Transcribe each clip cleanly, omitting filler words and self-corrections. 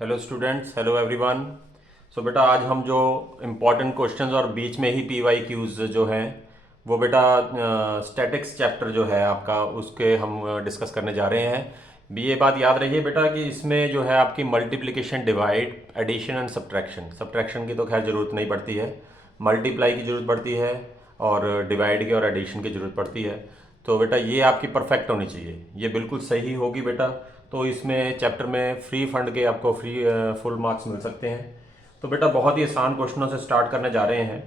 Hello students, hello everyone. So बेटा आज हम जो इम्पोर्टेंट क्वेश्चंस और बीच में ही पी वाई क्यूज़ जो हैं वो बेटा स्टैटिक्स चैप्टर जो है आपका उसके हम डिस्कस करने जा रहे हैं। भी ये बात याद रखिए बेटा कि इसमें जो है आपकी multiplication, divide, addition and subtraction. Subtraction की तो खैर ज़रूरत नहीं पड़ती है, मल्टीप्लाई की ज़रूरत पड़ती है और डिवाइड की और एडिशन की ज़रूरत पड़ती है। तो बेटा ये आपकी परफेक्ट होनी चाहिए, ये बिल्कुल सही होगी बेटा। तो इसमें चैप्टर में फ्री फंड के आपको फ्री फुल मार्क्स मिल सकते हैं। तो बेटा बहुत ही आसान क्वेश्चनों से स्टार्ट करने जा रहे हैं।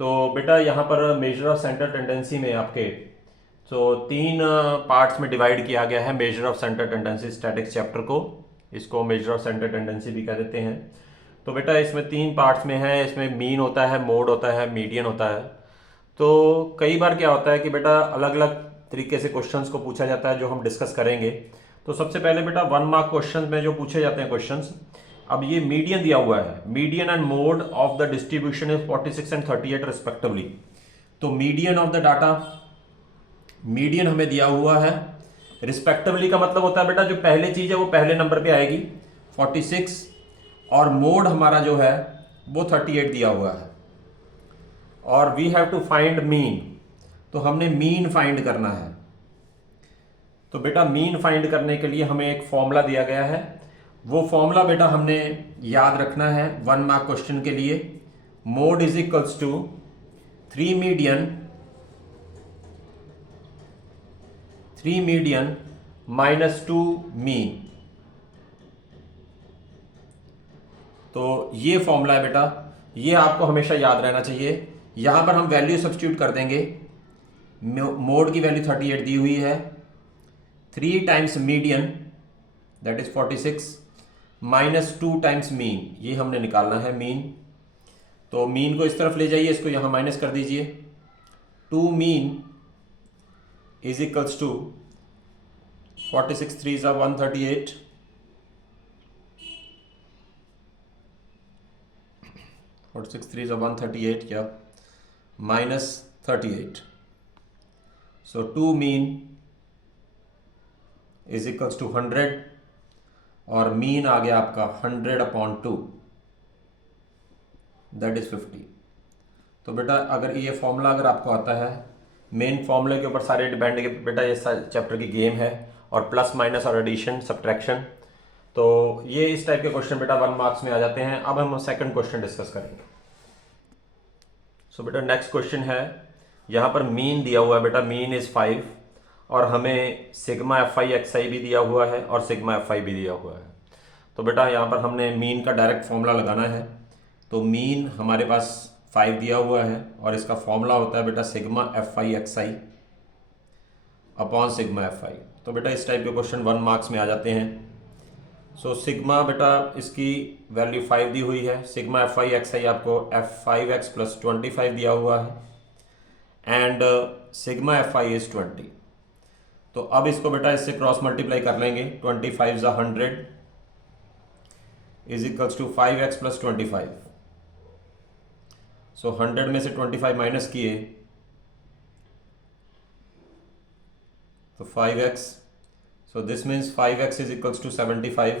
तो बेटा यहाँ पर मेजर ऑफ सेंटर टेंडेंसी में आपके तो तीन पार्ट्स में डिवाइड किया गया है measure of centre tendency statics chapter को। इसको मेजर ऑफ सेंटर टेंडेंसी भी कह देते हैं। तो बेटा इसमें तीन पार्ट्स में है, इसमें मीन होता है, मोड होता है, मीडियन होता है। तो कई बार क्या होता है कि बेटा अलग अलग तरीके से क्वेश्चंस को पूछा जाता है जो हम डिस्कस करेंगे। तो सबसे पहले बेटा 1 मार्क क्वेश्चंस में जो पूछे जाते हैं क्वेश्चंस, अब ये मीडियन दिया हुआ है, median and mode of the distribution is 46 and 38 respectively. तो median of the data, median हमें दिया हुआ है। रिस्पेक्टिवली का मतलब होता है बेटा जो पहले चीज है वो पहले नंबर पे आएगी 46, और मोड हमारा जो है वो 38 दिया हुआ है। और we have to find mean, तो हमने मीन फाइंड करना है। तो बेटा मीन फाइंड करने के लिए हमें एक फॉर्मूला दिया गया है, वो फॉर्मूला बेटा हमने याद रखना है 1 मार्क क्वेश्चन के लिए। Mode is equals to 3 median minus 2 mean. तो ये फॉर्मूला है बेटा, ये आपको हमेशा याद रहना चाहिए। यहां पर हम वैल्यू सब्स्टिट्यूट कर देंगे। मोड की वैल्यू 38 दी हुई है, 3 times median that is 46 minus 2 times mean, ये हमने निकालना है मीन। तो मीन को इस तरफ ले जाइए, इसको यहां माइनस कर दीजिए। 2 mean is equals to 46 3 is 138, 46 3 is 138 क्या minus 38। So 2 mean is equals to 100, और मीन आ गया आपका 100/2 दैट इज 50। तो बेटा अगर ये फॉर्मूला अगर आपको आता है, मेन फॉर्मूले के ऊपर सारे डिपेंड बेटा, ये चैप्टर की गेम है और प्लस माइनस और एडिशन सब्ट्रैक्शन। तो ये इस टाइप के क्वेश्चन बेटा 1 मार्क्स में आ जाते हैं। अब हम सेकंड क्वेश्चन डिस्कस करेंगे। सो बेटा नेक्स्ट क्वेश्चन है, यहाँ पर मीन दिया हुआ है बेटा, मीन इज 5, और हमें सिग्मा एफ आई एक्स आई भी दिया हुआ है और सिग्मा एफ आई भी दिया हुआ है। तो बेटा यहाँ पर हमने मीन का डायरेक्ट फॉर्मूला लगाना है। तो मीन हमारे पास 5 दिया हुआ है और इसका फॉर्मूला होता है बेटा sigma F I X I upon sigma F आई। तो बेटा इस टाइप के क्वेश्चन 1 मार्क्स में आ जाते हैं। सो सिग्मा बेटा इसकी वैल्यू 5 दी हुई है, सिग्मा एफ आई एक्स आई आपको f5x प्लस 25 दिया हुआ है, and sigma F I is 20। तो अब इसको बेटा इससे क्रॉस मल्टीप्लाई कर लेंगे, 25 ज़ा 100 is equals to 5x plus 25। So 100 में से 25 माइनस किए तो 5x, so this means 5x is equals to 75,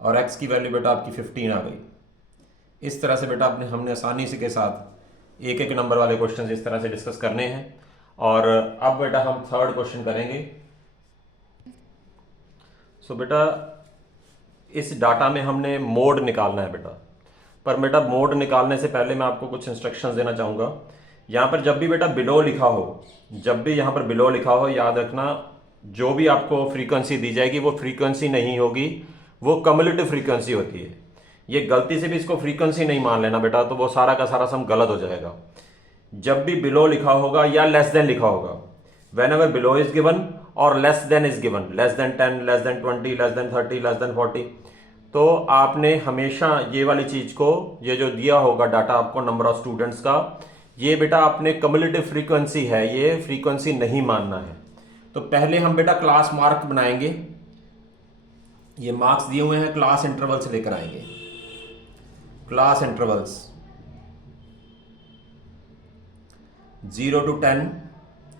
और x की वैल्यू बेटा आपकी 15 आ गई। इस तरह से बेटा आपने हमने आसानी से के साथ एक एक नंबर वाले क्वेश्चन इस तरह से डिस्कस करने हैं। और अब बेटा हम थर्ड क्वेश्चन करेंगे। सो बेटा इस डाटा में हमने मोड निकालना है बेटा, पर बेटा मोड निकालने से पहले मैं आपको कुछ इंस्ट्रक्शंस देना चाहूँगा। यहाँ पर जब भी बेटा बिलो लिखा हो, जब भी यहाँ पर बिलो लिखा हो, याद रखना जो भी आपको फ्रीक्वेंसी दी जाएगी वो फ्रीक्वेंसी नहीं होगी, वो कम्युलेटिव फ्रीक्वेंसी होती है। ये गलती से भी इसको फ्रीक्वेंसी नहीं मान लेना बेटा, तो वो सारा का सारा सम गलत हो जाएगा। जब भी बिलो लिखा होगा या लेस देन लिखा होगा, whenever below is given और less than is given, less than 10, less than 20, less than 30, less than 40, तो आपने हमेशा ये वाली चीज को, ये जो दिया होगा डाटा आपको नंबर ऑफ स्टूडेंट्स का, ये बेटा आपने कम्युलेटिव फ्रीक्वेंसी है, ये फ्रीक्वेंसी नहीं मानना है। तो पहले हम बेटा क्लास मार्क बनाएंगे, ये मार्क्स दिए हुए हैं, क्लास इंटरवल्स लेकर आएंगे, क्लास इंटरवल्स 0 to 10,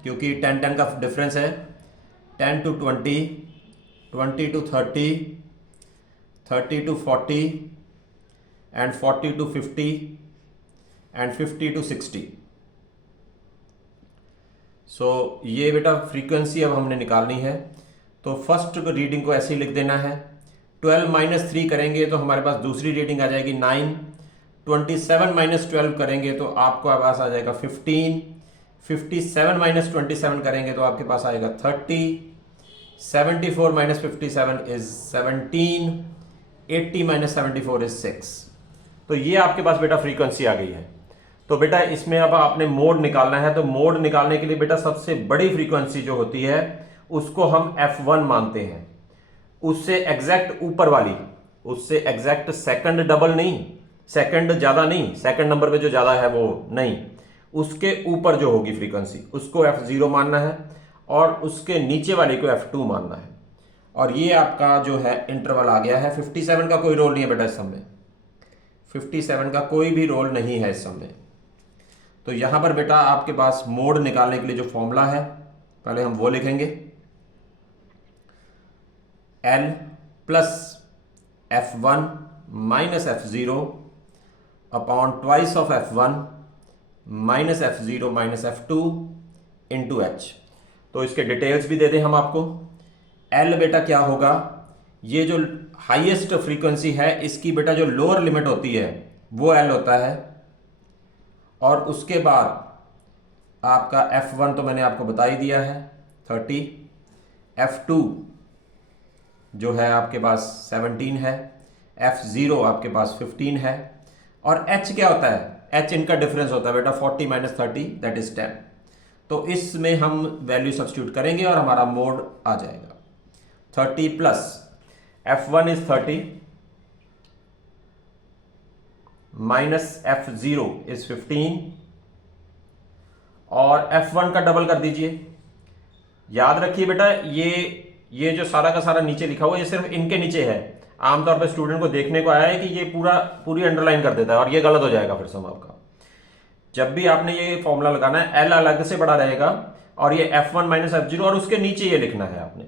क्योंकि 10 का डिफरेंस है, 10 to 20, 20 to 30, 30 to 40 and 40 to 50 and 50 to 60। सो ये बेटा फ्रीक्वेंसी अब हमने निकालनी है। तो फर्स्ट रीडिंग को ऐसे ही लिख देना है। 12 माइनस 3 करेंगे तो हमारे पास दूसरी रीडिंग आ जाएगी 9। 27 माइनस 12 करेंगे तो आपको पास आ जाएगा 15। 57 माइनस 27 करेंगे तो आपके पास आएगा 30। 74 माइनस 57 इज 17। 80 minus 74 is 6। तो ये आपके पास बेटा फ्रीक्वेंसी आ गई है। तो बेटा इसमें अब आपने मोड निकालना है। तो मोड निकालने के लिए बेटा सबसे बड़ी फ्रीक्वेंसी जो होती है उसको हम F1 मानते हैं। उससे एग्जैक्ट ऊपर वाली, उससे एग्जैक्ट सेकंड डबल नहीं, सेकंड ज्यादा नहीं, सेकंड नंबर पे जो ज्यादा है वो नहीं, उसके ऊपर जो होगी फ्रीक्वेंसी उसको F0 मानना है और उसके नीचे वाली को F2 मानना है। और ये आपका जो है इंटरवल आ गया है। 57 का कोई रोल नहीं है बेटा इस सम में, 57 का कोई भी रोल नहीं है इस सम में। तो यहां पर बेटा आपके पास मोड निकालने के लिए जो फॉर्मूला है पहले हम वो लिखेंगे। L plus F1 minus F0 upon twice of F1 minus F0 minus F2 into H। तो इसके डिटेल्स भी दे दें हम आपको। L बेटा क्या होगा, ये जो हाईएस्ट फ्रीक्वेंसी है इसकी बेटा जो लोअर लिमिट होती है वो L होता है। और उसके बाद आपका F1 तो मैंने आपको बता ही दिया है 30। F2 जो है आपके पास 17 है। F0 आपके पास 15 है। और H क्या होता है, H इनका डिफरेंस होता है बेटा 40 माइनस 30 दैट इज 10। तो इसमें हम वैल्यू सब्स्टिट्यूट करेंगे और हमारा मोड आ जाएगा 30 plus F1 is 30 minus F0 is 15 और F1 का डबल कर दीजिए। याद रखिए बेटा ये जो सारा का सारा नीचे लिखा हुआ है ये सिर्फ इनके नीचे है। आमतौर पर स्टूडेंट को देखने को आया है कि ये पूरी अंडरलाइन कर देता है और ये गलत हो जाएगा फिर सम आपका। जब भी आपने ये फॉर्मूला लगाना है L अलग से बड़ा रहेगा और ये F1 माइनस F0 और उसके नीचे ये लिखना है आपने।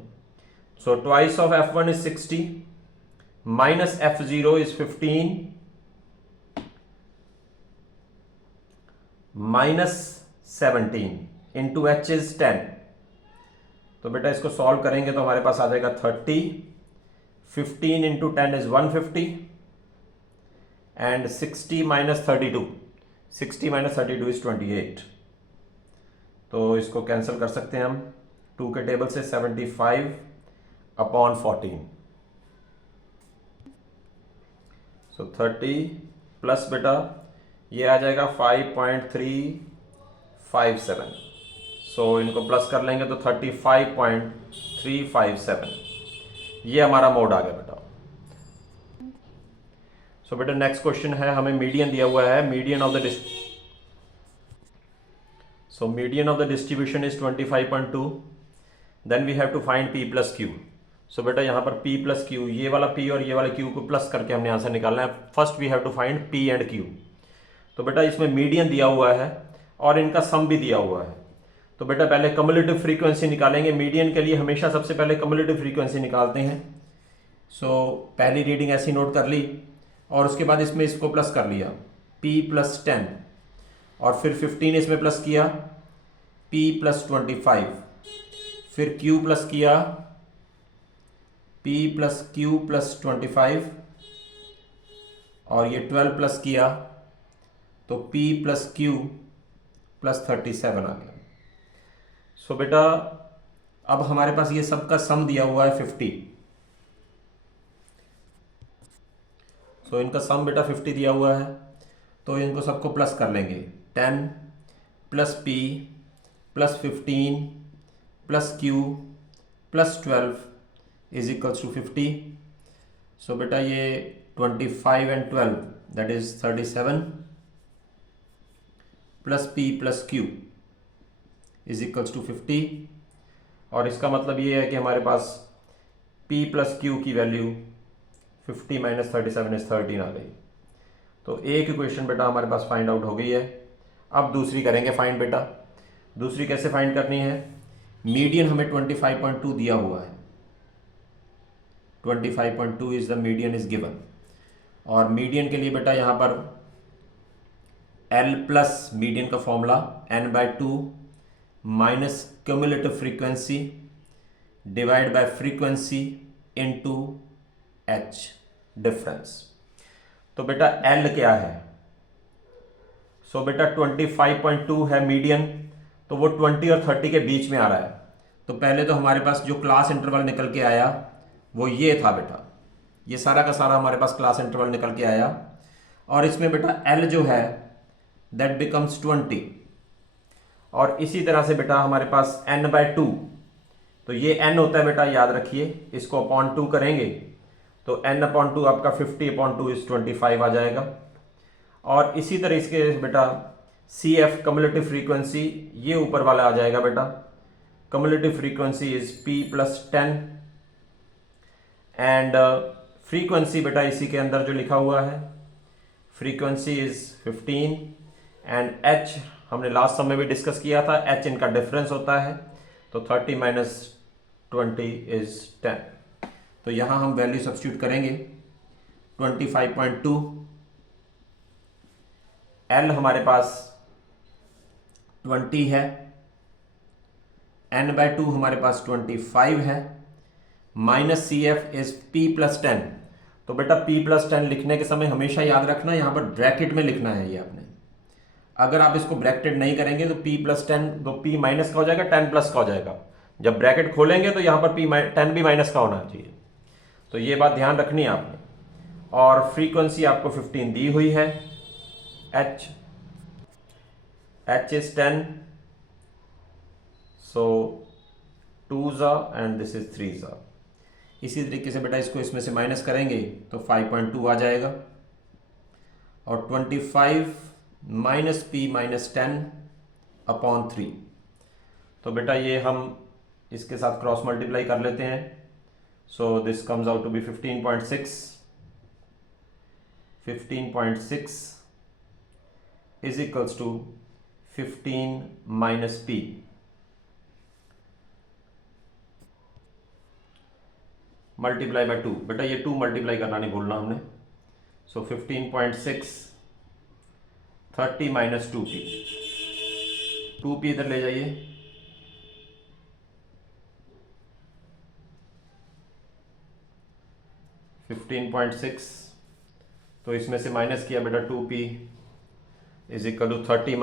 So twice of F1 is 60 minus F0 is 15 minus 17 into H is 10। तो बेटा इसको सॉल्व करेंगे तो हमारे पास आ जाएगा 30। 15 into 10 is 150 and 60 minus 32, 60 minus 32 is 28। तो इसको कैंसिल कर सकते हैं हम 2 के टेबल से 75 अपॉन 14। सो 30 प्लस बेटा ये आ जाएगा 5.357। सो इनको प्लस कर लेंगे तो 35.357। ये हमारा मोड आ गया बेटा। सो बेटा नेक्स्ट क्वेश्चन है, हमें मीडियन दिया हुआ है। Median of the median of the distribution is 25.2। Then we have to find P plus Q। So बेटा यहाँ पर P प्लस Q, ये वाला P और ये वाला Q को प्लस करके हमने आंसर निकालना है। First we have to find P and Q। तो बेटा इसमें मीडियन दिया हुआ है और इनका सम भी दिया हुआ है। तो बेटा पहले कम्युलेटिव फ्रीक्वेंसी निकालेंगे। मीडियन के लिए हमेशा सबसे पहले कम्युलेटिव फ्रीक्वेंसी निकालते हैं। सो पहली रीडिंग ऐसी नोट कर ली और उसके बाद इसमें इसको प्लस कर लिया P प्लस 10 और फिर 15 इसमें प्लस किया P प्लस 25, फिर Q प्लस किया P प्लस Q प्लस 25 और ये 12 प्लस किया तो P प्लस Q प्लस 37 आ गया। सो बेटा अब हमारे पास ये सबका सम दिया हुआ है 50। सो इनका सम बेटा 50 दिया हुआ है तो इनको सबको प्लस कर लेंगे। 10 plus P plus 15 plus Q plus 12 is equals to 50। So बेटा ये 25 and 12 that is 37 plus P plus Q is equals to 50। और इसका मतलब ये है कि हमारे पास P प्लस Q की वैल्यू 50 माइनस 37 इज 13 आ गई। तो एक इक्वेशन बेटा हमारे पास फाइंड आउट हो गई है। अब दूसरी करेंगे फाइंड बेटा। दूसरी कैसे फाइंड करनी है, मीडियन हमें 25.2 दिया हुआ है 25.2 is the median is given. और मीडियन के लिए बेटा यहाँ पर L प्लस मीडियन का formula n/2 minus cumulative frequency divide by frequency into h difference. तो बेटा L क्या है? सो बेटा 25.2 है मीडियन, तो वो 20 और 30 के बीच में आ रहा है। तो पहले तो हमारे पास जो क्लास इंटरवल निकल के आया वो ये था बेटा, ये सारा का सारा हमारे पास क्लास इंटरवल निकल के आया। और इसमें बेटा L जो है दैट बिकम्स 20। और इसी तरह से बेटा हमारे पास n/2, तो ये n होता है बेटा, याद रखिए, इसको अपॉन 2 करेंगे तो n/2 आपका 50/2 इज 25 आ जाएगा। और इसी तरह इसके बेटा CF कम्युलेटिव फ्रीक्वेंसी ये ऊपर वाला आ जाएगा बेटा, cumulative frequency is P + 10 and frequency बेटा इसी के अंदर जो लिखा हुआ है फ्रीक्वेंसी इज 15 एंड H हमने लास्ट समय में भी डिस्कस किया था, H इनका डिफरेंस होता है, तो 30 - 20 इज 10। तो यहां हम वैल्यू सब्स्टिट्यूट करेंगे 25.2, L हमारे पास 20 है, n/2 हमारे पास 25 है, माइनस CF इज P + 10। तो बेटा P + 10 लिखने के समय हमेशा याद रखना यहां पर ब्रैकेट में लिखना है ये आपने। अगर आप इसको ब्रैकेट नहीं करेंगे तो P + 10, तो P माइनस का हो जाएगा, 10 प्लस का हो जाएगा। जब ब्रैकेट खोलेंगे तो यहां पर P 10 भी माइनस का होना चाहिए, तो ये बात ध्यान रखनी है आपने। और फ्रीक्वेंसी आपको 15 दी हुई है, H is 10, so 2s and this is 3s। इसी तरीके से बेटा इसको इसमें से माइनस करेंगे तो 5.2 आ जाएगा। और 25 - P - 10/3। तो बेटा ये हम इसके साथ क्रॉस मल्टीप्लाई कर लेते हैं, so this comes out to be 15.6 is equals to 15 - P। Multiply by 2, बेटा ये 2 मल्टीप्लाई करना नहीं भूलना हमने। सो 15.6 30 - 2P, 2P इधर ले जाइए, 15.6, तो इसमें से माइनस किया बेटा 2P is equal to 30 -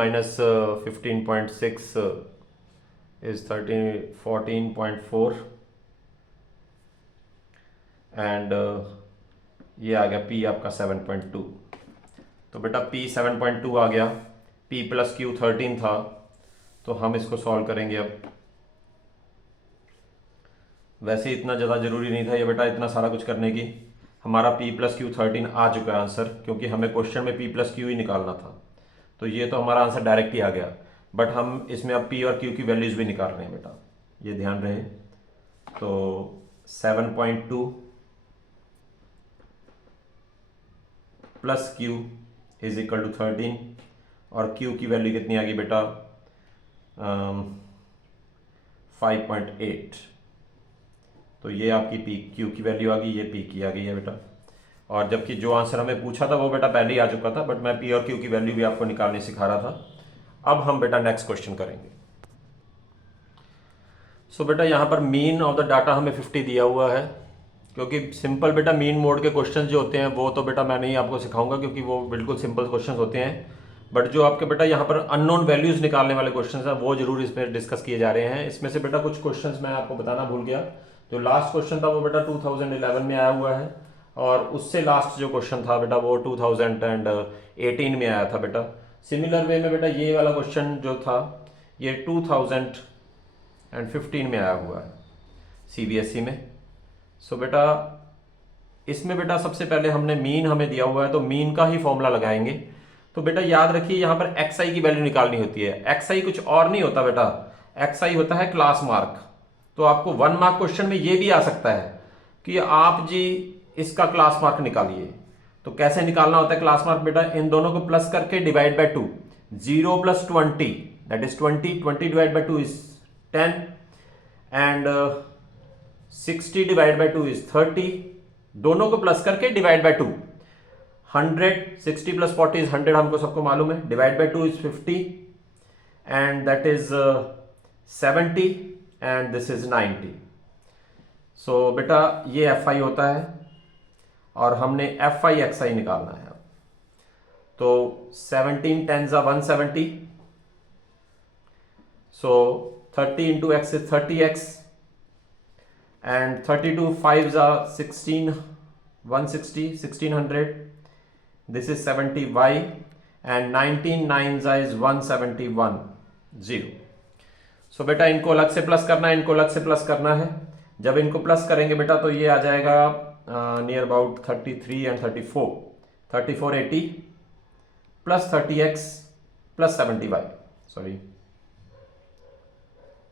15.6 is 14.4 and ये आ गया P आपका 7.2। तो बेटा P 7.2 आ गया, P + Q 13 था, तो हम इसको सॉल्व करेंगे। अब वैसे इतना ज़्यादा ज़रूरी नहीं था ये बेटा इतना सारा कुछ करने की, हमारा P + Q 13 आ चुका है आंसर, क्योंकि हमें क्वेश्चन में P + Q ही निकालना था, तो ये तो हमारा आंसर डायरेक्ट ही आ गया। बट हम इसमें अब P और Q की वैल्यूज़ भी निकाल रहे हैं बेटा, ये ध्यान रहे। तो 7.2 + Q इज इक्वल टू 13, और Q की वैल्यू कितनी आ गई बेटा 5.8। तो ये आपकी Q की वैल्यू आ गई, ये P की आ गई है बेटा। और जबकि जो आंसर हमें पूछा था वो बेटा पहले ही आ चुका था, बट मैं P और Q की वैल्यू भी आपको निकालने सिखा रहा था। अब हम बेटा नेक्स्ट क्वेश्चन करेंगे। सो बेटा यहाँ पर मीन ऑफ द डाटा हमें 50 दिया हुआ है, क्योंकि सिंपल बेटा मीन मोड के क्वेश्चन जो होते हैं वो तो बेटा मैं नहीं आपको सिखाऊंगा, क्योंकि वो बिल्कुल सिंपल क्वेश्चन होते हैं। बट जो आपके बेटा यहाँ पर अननोन वैल्यूज निकालने वाले क्वेश्चंस हैं वो जरूर इसमें डिस्कस किए जा रहे हैं। इसमें से बेटा कुछ क्वेश्चंस मैं आपको बताना भूल गया। जो लास्ट क्वेश्चन था वो बेटा 2011 में आया हुआ है, और उससे लास्ट जो क्वेश्चन था बेटा वो 2018 में आया था बेटा। सिमिलर वे में बेटा ये वाला क्वेश्चन जो था ये 2015 में आया हुआ है CBSE में। सो बेटा इसमें बेटा सबसे पहले हमने मीन हमें दिया हुआ है, तो मीन का ही फॉर्मूला लगाएंगे। तो बेटा याद रखिए यहाँ पर XI की वैल्यू निकालनी होती है। XI कुछ और नहीं होता बेटा, XI होता है क्लास मार्क। तो आपको 1 मार्क क्वेश्चन में ये भी आ सकता है कि आप जी इसका क्लास मार्क निकालिए। तो कैसे निकालना होता है क्लास मार्क बेटा, इन दोनों को प्लस करके divide by 2, 0 + 20 that is 20 divide by 2 is 10 and 60 divide by 2 is 30 दोनों को प्लस करके डिवाइड बाय 2। 160 प्लस 40 इज 100, हमको सबको मालूम है। Divide by 2 is 50 and that is 70 and this is 90। सो बेटा ये एफ आई होता है और हमने एफ आई एक्स आई निकालना है। तो 17 10 170, so 30 into x is 30x and 32 5s are 16 160 1600, this is 70y and 19 9s is 171 0। सो बेटा इनको अलग से प्लस करना है, इनको अलग से प्लस करना है। जब इनको प्लस करेंगे बेटा तो ये आ जाएगा near about 33 and 34 3480 plus 30x plus 70y, sorry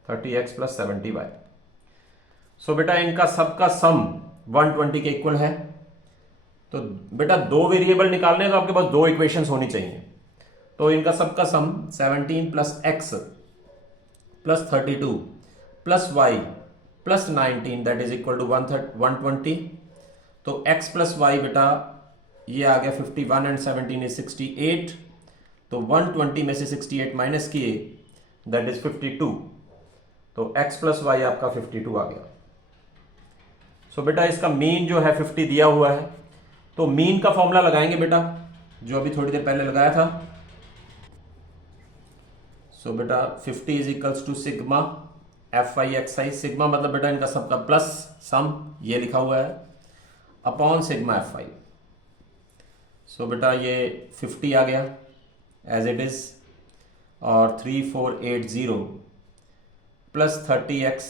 30x plus 70y। सो बेटा इनका सबका सम 120 के इक्वल है। तो बेटा दो वेरिएबल निकालने हैं तो आपके पास दो इक्वेशंस होनी चाहिए। तो इनका सबका sum 17 plus x plus 32 plus y plus 19 that is equal to 120। तो x प्लस y बेटा ये आ गया 51 एंड 17 इज 68। तो 120 में से 68 माइनस किए दैट इज 52। तो x प्लस वाई आपका 52 आ गया। सो बेटा इसका मीन जो है 50 दिया हुआ है, तो मीन का फॉर्मूला लगाएंगे बेटा जो अभी थोड़ी देर पहले लगाया था। सो बेटा 50 is equals to sigma F I X I. Sigma मतलब बेटा इनका सबका प्लस सम ये लिखा हुआ है अपॉन सिग्मा एफ आई। सो बेटा ये 50 आ गया एज इट इज और 3480 plus 30x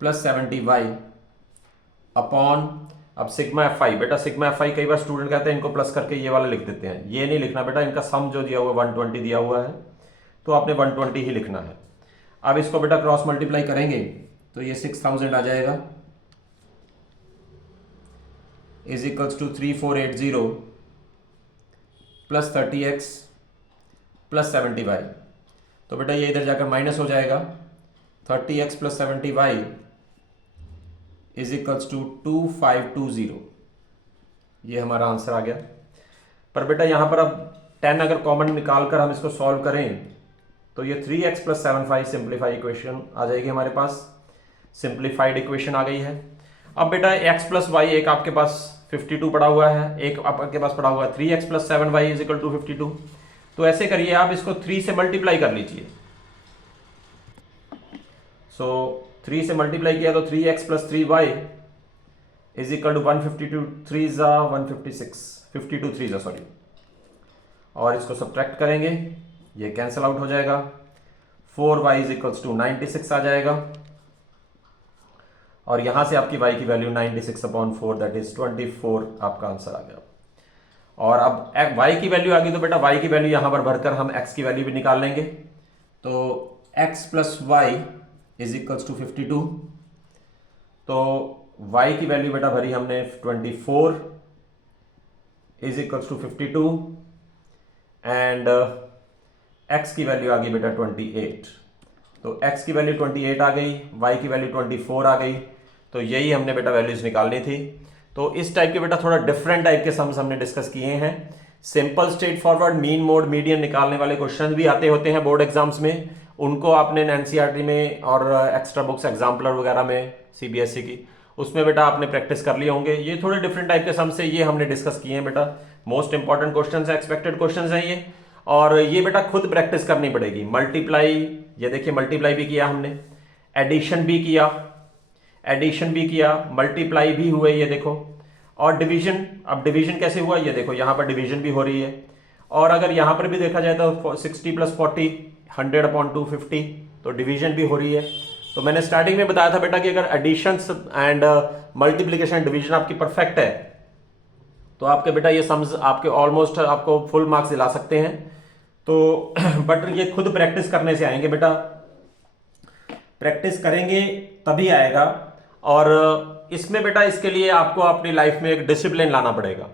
plus 70y upon, अब सिग्मा एफ आई। बेटा सिग्मा एफ आई कई बार स्टूडेंट कहते हैं इनको प्लस करके ये वाला लिख देते हैं, ये नहीं लिखना बेटा। इनका सम जो दिया हुआ है 120 दिया हुआ है तो आपने 120 ही लिखना है। अब इसको बेटा क्रॉस मल्टीप्लाई करेंगे तो ये 6000 आ जाएगा is equals to 3480 plus 30x plus 70y। तो बेटा ये इधर जाकर माइनस हो जाएगा। 30x plus 70y is equals to 2520। ये हमारा आंसर आ गया। पर बेटा यहां पर अब 10 अगर कॉमन निकाल कर हम इसको सॉल्व करें तो ये 3x प्लस 75 सिंप्लीफाई इक्वेशन आ जाएगी हमारे पास। सिंप्लीफाइड इक्वेशन आ गई है। अब बेटा x प्लस वाई एक आपके पास 52 पड़ा हुआ है, एक आपके पास पड़ा हुआ है 3x plus 7y is equal to 52। तो ऐसे करिए आप इसको 3 से मल्टीप्लाई कर लीजिए। सो 3 से मल्टीप्लाई किया तो 3x plus 3y is equal to 152 3 जा 156 52 3 जा सॉरी, और इसको सब्ट्रैक्ट करेंगे ये कैंसिल आउट हो जाएगा। 4y इज इक्वल्स टू 96 आ जाएगा और यहां से आपकी y की वैल्यू 96/4 दैट इज 24 आपका आंसर आ गया। और अब y की वैल्यू आ गई तो बेटा y की वैल्यू यहां पर भरकर हम x की वैल्यू भी निकाल लेंगे। तो x plus Y is equals to 52। तो y की वैल्यू बेटा भरी हमने 24 is equals to 52 and x की वैल्यू आ गई बेटा 28। तो x की वैल्यू 28 आ गई, y की वैल्यू 24 आ गई। तो यही हमने बेटा वैल्यूज निकालनी थी। तो इस टाइप के बेटा थोड़ा डिफरेंट टाइप के सम्स हमने डिस्कस किए हैं। Simple straight forward mean mode median निकालने वाले क्वेश्चन भी आते होते हैं बोर्ड एग्जाम्स में, उनको आपने एनसीईआरटी में और एक्स्ट्रा बुक्स एग्जाम्पलर वगैरह में सीबीएसई की उसमें बेटा आपने प्रैक्टिस कर लिए होंगे। ये थोड़े डिफरेंट टाइप के सम्स से ये हमने डिस्कस किए हैं बेटा। मोस्ट इंपॉर्टेंट क्वेश्चन है, एक्सपेक्टेड क्वेश्चन है ये, और ये बेटा खुद प्रैक्टिस करनी पड़ेगी। मल्टीप्लाई, ये देखिए मल्टीप्लाई भी किया हमने, एडिशन भी किया, मल्टीप्लाई भी हुए ये देखो, और डिवीजन। अब डिवीजन कैसे हुआ ये देखो, यहां पर डिवीजन भी हो रही है। और अगर यहां पर भी देखा जाए तो 60 प्लस 40 100/250 तो डिवीजन भी हो रही है। तो मैंने स्टार्टिंग में बताया था बेटा कि अगर एडिशन एंड मल्टीप्लीकेशन डिवीजन आपकी परफेक्ट है तो आपके बेटा ये सम्स आपके ऑलमोस्ट आपको फुल मार्क्स दिला सकते हैं। तो बट ये खुद प्रैक्टिस करने से आएंगे बेटा, प्रैक्टिस करेंगे तभी आएगा। और इसमें बेटा इसके लिए आपको अपनी लाइफ में एक डिसिप्लिन लाना पड़ेगा।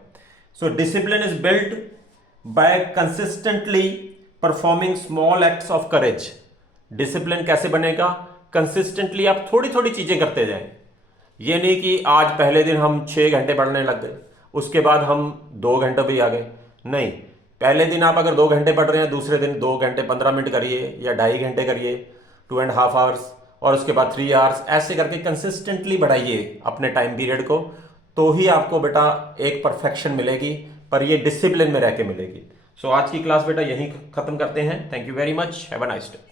So discipline is built by consistently performing small acts of courage. Discipline कैसे बनेगा? कंसिस्टेंटली आप थोड़ी थोड़ी चीजें करते जाएं। ये नहीं कि आज पहले दिन हम 6 घंटे पढ़ने लग गए, उसके बाद हम 2 घंटे भी आ गए। नहीं, पहले दिन आप अगर 2 घंटे पढ़ रहे हैं, दूसरे दिन 2 घंटे 15 मिनट करिए या 2.5 घंटे करिए, 2.5 आवर्स, और उसके बाद 3 आवर्स, ऐसे करके कंसिस्टेंटली बढ़ाइए अपने टाइम पीरियड को, तो ही आपको बेटा एक परफेक्शन मिलेगी, पर ये डिसिप्लिन में रह के मिलेगी। सो आज की क्लास बेटा यहीं खत्म करते हैं। Thank you very much, have a nice day.